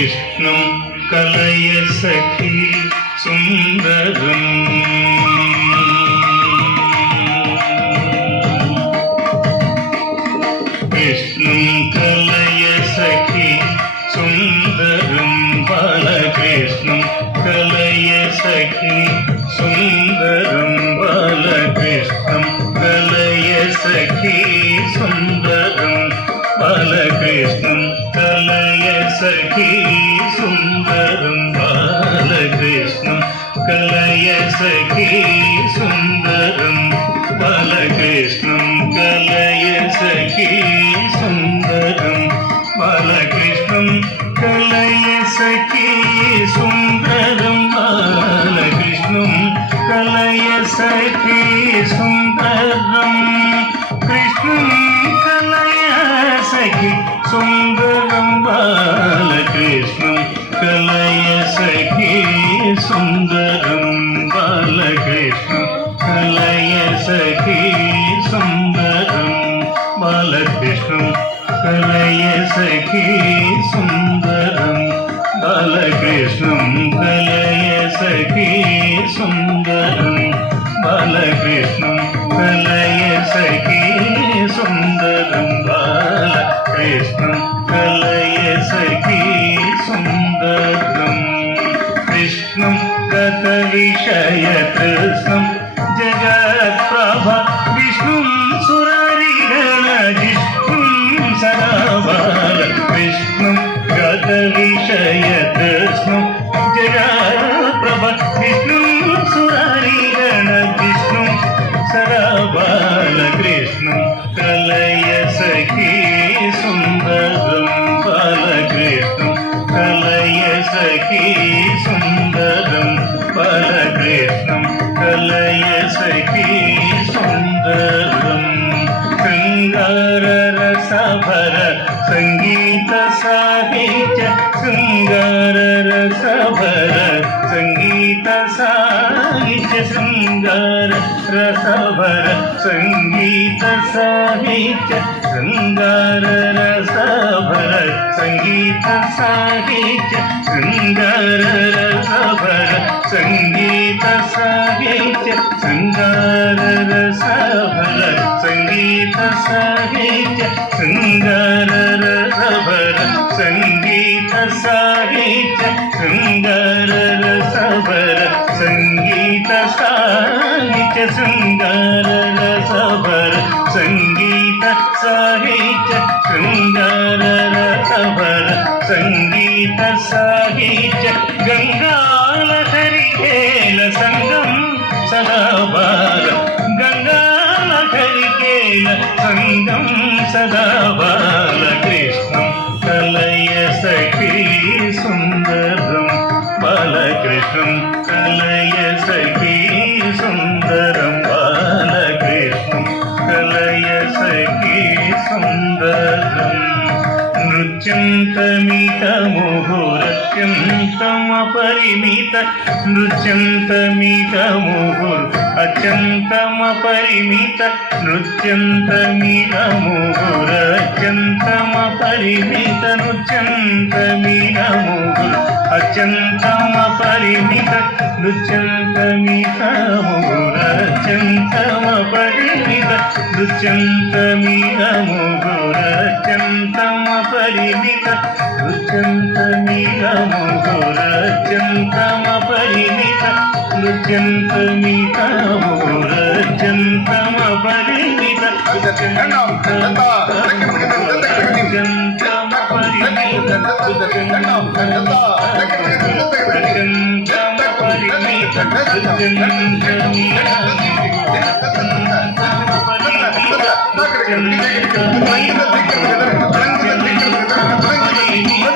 कृष्णं कलय सखी सुन्दरम् कृष्णं कलय सखी सुन्दरं बालकृष्णं कलय सखी सुन्दरं बालकृष्णं कलय सखी सुन्दरं बालकृष्णं कलय सखी सुन्दरं बालकृष्णं कलय सखी सुन्दरं बालकृष्णं कलय सखी सुन्दरं बालकृष्णं कलय सखी सुन्दरं बालकृष्णं कलय सखी सुन्दरं कृष्णं कलय सखी सुन्दरं बालकृष्णं कलय सखी सुन्दरं बालकृष्णं कलय सखी सुन्दरं बालकृष्णं कलय सखी सुन्दरं बालकृष्णं कलय सखी सुन्दरं बालकृष्णं कलय सखी सुन्दरं बालकृष्णं कलय सखी सुन्दरं कृष्णं गतविषयतृष्णं जगत्प्रभा विष्णुं सुररिगणजिष्णुं सदा बालकृष्णं गतविषयतृष्णं जगत्प्रभा विष्णुं सुररिगणजिष्णुं सदा बालकृष्णं कलय सखी सुन्दरं बालकृष्णं कलय सखी सुन्दरं बालकृष्णं कलय सखी सुन्दरं शृङ्गाररसभर सङ्गीत साहित्य शृङ्गाररसभर सङ्गीत साहित्य शृङ्गाररसभर सङ्गीत साहित्य शृङ्गाररसभर सङ्गीत साहित्य शृङ्गाररसभर सङ्गीत साहित्य शृङ्गाररसभर सङ्गीत साहित्य शृङ्गाररसभर सङ्गीत साहित्य शृङ्गाररसभर सङ्गीत साहित्य शृङ्गाररसभर सङ्गीत साहित्य शृङ्गाररसभर सङ्गीत साहित्य गङ्गालहरिकेल सङ्गं सदा बाल गङ्गालहरिकेल सङ्गं सदा बालकृष्णं कलय सखी सुन्दरं बालकृष्णं कलय सखी सुन्दरं बालकृष्णं कलय सखी सुन्दरम् नृत्यन्तमितमुहुरत्यन्तमपरिमित नृत्यन्तमितमुहुर् अत्यन्तमपरिमित नृत्यन्तमितमुहुरत्यन्तमपरिमित नृत्यन्तमितमुहुर् अत्यन्तमपरिमित नृत्यन्तमितमुहुरत्यन्तमपरिमित नृत्यन्तमितमुहुरत्यन्तमपरिमित नृत्यन्तमितमुहुरत्यन्तमपरिमित नृत्यन्तमितमुहुरत्यन्तमपरिमित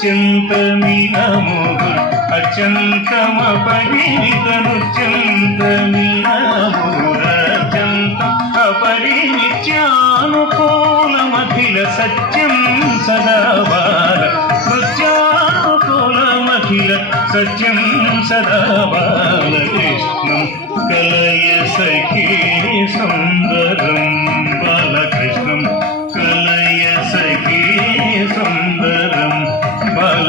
చింతమినముగురు అచంతమపరిమిత నృత్యంతమినమురచంత అపరిమిత్యానుకూలమఖిల సత్యం సదా బాల నృత్యానుకూలమఖిల సత్యం సదా బాలకృష్ణం కలయ సఖీ సుందరం బాలకృష్ణం కలయ సఖీ సుందరం బాల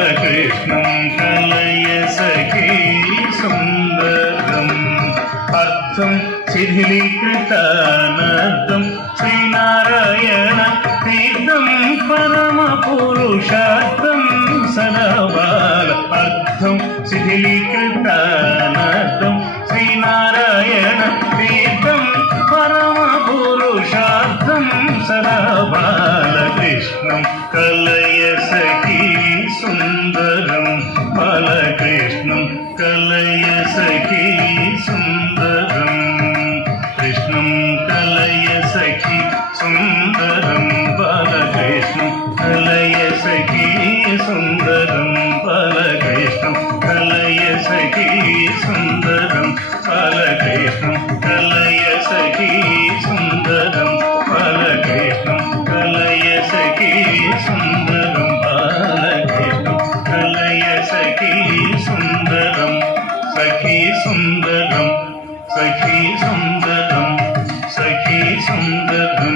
శిథిలీకృతానర్థం శ్రీనారాయణ తీర్థం పరమ పురుషార్థం సదా బాల అర్థం శిథిలీకృతానర్థం శ్రీనారాయణ తీర్థం పరమ పురుషార్థం సదా బాలకృష్ణం కలయ సఖీ సుందరం బాలకృష్ణం కలయ సఖీ సుందరం కృష్ణం కలయ సఖీ సుందరం బాలకృష్ణం కలయ సఖీ సుందరం బాలకృష్ణం కలయ సఖీ సుందరం బాలకృష్ణం కలయ సఖీ సుందరం బాలకృష్ణం కలయ సఖీ సుందరం బాలకృష్ణం కలయ సఖీ సుందరం సఖీ సుందరం సఖీ సుందరం సఖీ సుందరం